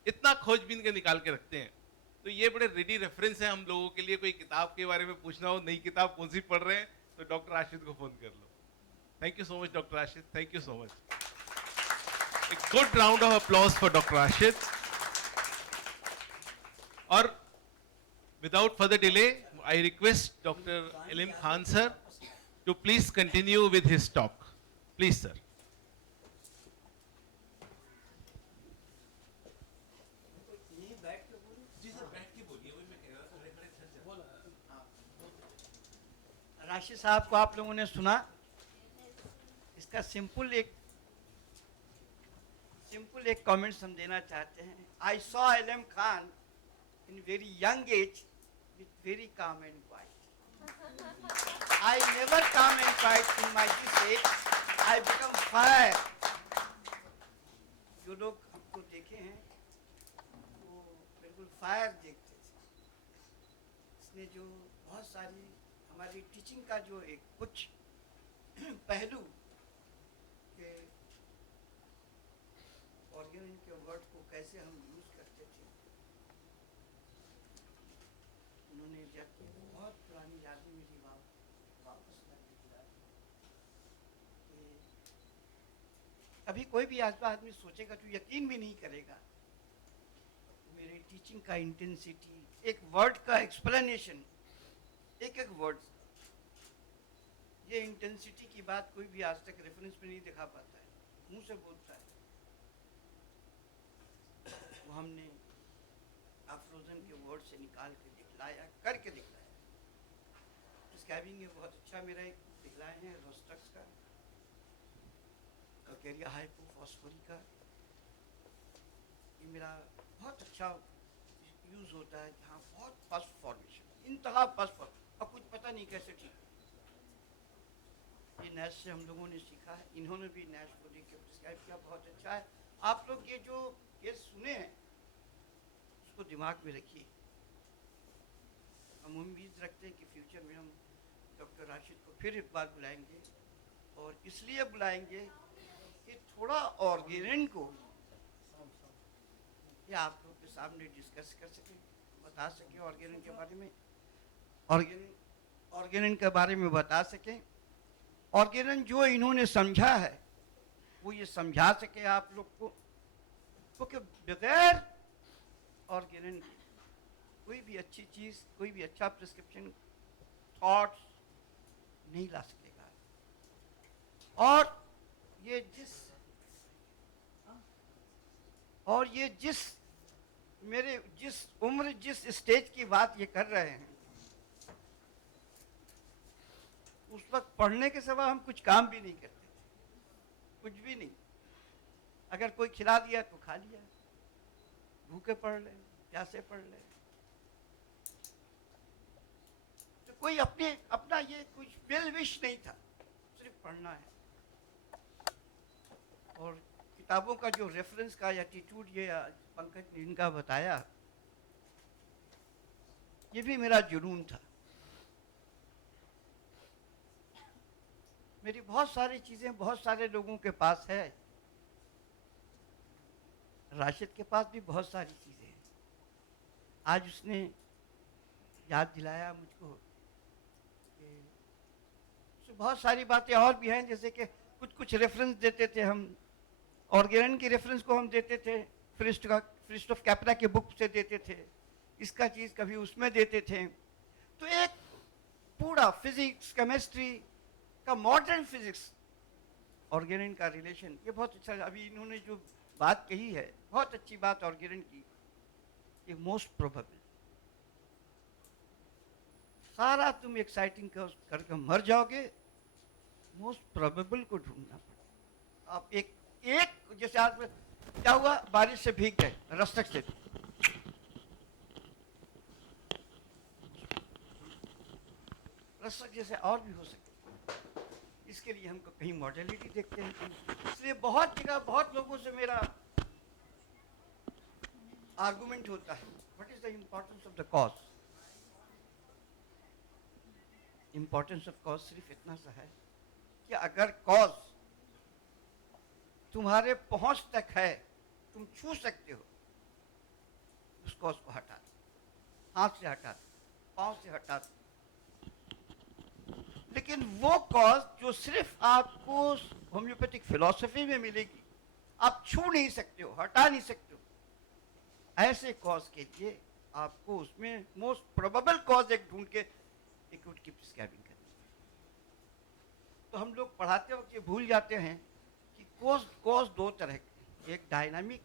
इतना खोजबीन के निकाल के रखते हैं। तो ये बड़े रेडी रेफरेंस है हम लोगों के लिए। कोई किताब के बारे में पूछना हो, नई किताब कौन सी पढ़ रहे हैं, तो डॉक्टर आशित को फोन कर लो। Thank you so much doctor Ashit, thank you so much. एक good round of applause for doctor Ashit. और without further delay I request doctor Ilim Khan sir to please continue with his talk. Please, sir. यहीं बैठ के बोलो। जी sir, बैठ के बोलिए, वही मैं कह रहा था, खड़े खड़े थक जाते हैं। राशि साहब को आप लोगों ने सुना। इसका सिंपल एक कमेंट्स हम देना चाहते हैं। I saw LM Khan in very young age with very calm and quite. I never come and fight in my this age. I become fire. जो लोग हमको देखे हैं वो बिल्कुल फायर देखते थे। इसने जो बहुत सारी हमारी टीचिंग का जो एक कुछ पहलू के ऑर्गेनिक के वर्ड को कैसे हम यूज करते थे, उन्होंने जाके बहुत पुरानी यादें मेरी वापस लाने दिया। अभी कोई भी आदमी सोचेगा तो यकीन भी नहीं करेगा मेरी टीचिंग का इंटेंसिटी, एक वर्ड का एक्सप्लेनेशन, एक वर्ड, ये इंटेंसिटी की बात कोई भी आज तक रेफरेंस में नहीं दिखा पाता है, मुंह से बोलता है। वो हमने अफरोजन के वर्ड से निकाल के दिखलाया, करके दिखलाया। स्कैबिंग में बहुत अच्छा मेरा एक दिखलाए हैं रोस्टक्स का, कैरिया हाइपोफॉस्फोरी का। ये मेरा बहुत अच्छा यूज होता है जहाँ बहुत फर्स्ट फॉर्मेशन, इंतहा फर्स्ट फॉर्म, और कुछ पता नहीं कैसे ठीक। ये नैश से हम लोगों ने सीखा है, इन्होंने भी नैश को देख के प्रिस्क्राइब किया, बहुत अच्छा है। आप लोग ये जो केस सुने हैं उसको दिमाग में रखिए। हम उम्मीद रखते हैं कि फ्यूचर में हम डॉक्टर राशिद को फिर एक बार बुलाएंगे, और इसलिए बुलाएंगे कि थोड़ा ऑर्गेनिन को ये आप लोग के सामने डिस्कस कर सकें, बता सकें ऑर्गेनिन के बारे में, ऑर्गेनिन के बारे में बता सकें। ऑर्गेनिन जो इन्होंने समझा है वो ये समझा सके आप लोग को, क्योंकि बगैर ऑर्गेनिन कोई भी अच्छी चीज़, कोई भी अच्छा प्रिस्क्रिप्शन थॉट्स नहीं ला सकेगा। और ये जिस उम्र जिस स्टेज की बात ये कर रहे हैं, उस वक्त पढ़ने के सिवा हम कुछ काम भी नहीं करते थे, कुछ भी नहीं। अगर कोई खिला दिया तो खा लिया, भूखे पढ़ ले, प्यासे पढ़ ले, तो कोई अपना ये कुछ वेल विश नहीं था, सिर्फ पढ़ना है। और किताबों का जो रेफरेंस का एटीट्यूड ये पंकज ने इनका बताया, ये भी मेरा जुनून था। मेरी बहुत सारी चीज़ें बहुत सारे लोगों के पास है, राशिद के पास भी बहुत सारी चीज़ें हैं। आज उसने याद दिलाया मुझको कि बहुत सारी बातें और भी हैं, जैसे कि कुछ रेफरेंस देते थे हम, ऑर्गेनिन की रेफरेंस को हम देते थे, फ्रिस्ट ऑफ कैपरा के बुक से देते थे, इसका चीज़ कभी उसमें देते थे। तो एक पूरा फिजिक्स, केमिस्ट्री का, मॉडर्न फिजिक्स, ऑर्गेनिन का रिलेशन, ये बहुत अच्छा। अभी इन्होंने जो बात कही है बहुत अच्छी बात ऑर्गेनिन की, ये मोस्ट प्रोबेबल, सारा तुम एक्साइटिंग करके मर जाओगे, मोस्ट प्रोबेबल को ढूंढना पड़ेगा। आप एक जैसे आज में क्या हुआ, बारिश से भीग गए, रस्तक से रस्तक जैसे और भी हो सकते, इसके लिए हमको कहीं मॉडलिटी देखते हैं। इसलिए बहुत जगह बहुत लोगों से मेरा आर्गुमेंट होता है, what is the importance of the cause. Importance of cause सिर्फ इतना सा है कि अगर कॉज तुम्हारे पहुंच तक है, तुम छू सकते हो, उस कॉज को हटा दें, हाथ से हटा दें, पाँव से हटा दें। लेकिन वो कॉज जो सिर्फ आपको होम्योपैथिक फिलॉसफी में मिलेगी, आप छू नहीं सकते हो, हटा नहीं सकते हो, ऐसे कॉज के लिए आपको उसमें मोस्ट प्रोबेबल कॉज एक ढूंढ के एक्यूट की प्रिस्क्राइबिंग करनी है। तो हम लोग पढ़ाते वक्त ये भूल जाते हैं कि कॉज दो तरह के, एक डायनामिक,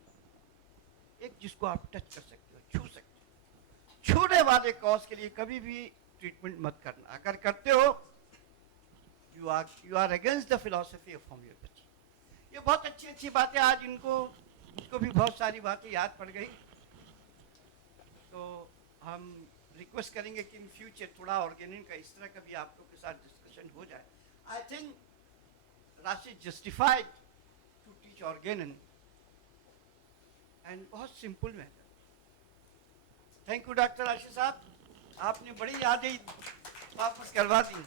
एक जिसको आप टच कर सकते हो, छू सकते हो। छूने वाले कॉज के लिए कभी भी ट्रीटमेंट मत करना, अगर करते हो you are against the philosophy of homoeopathy. ये बहुत अच्छी अच्छी बातें आज इनको भी बहुत सारी बातें याद पड़ गई। तो हम रिक्वेस्ट करेंगे कि इन फ्यूचर थोड़ा ऑर्गेनिन का इस तरह का भी आप लोग के साथ डिस्कशन हो जाए। I think Rashi justified to teach ऑर्गेनिन एंड बहुत simple method. Thank you doctor Ashish sahab, आपने बड़ी यादें वापस करवा दी।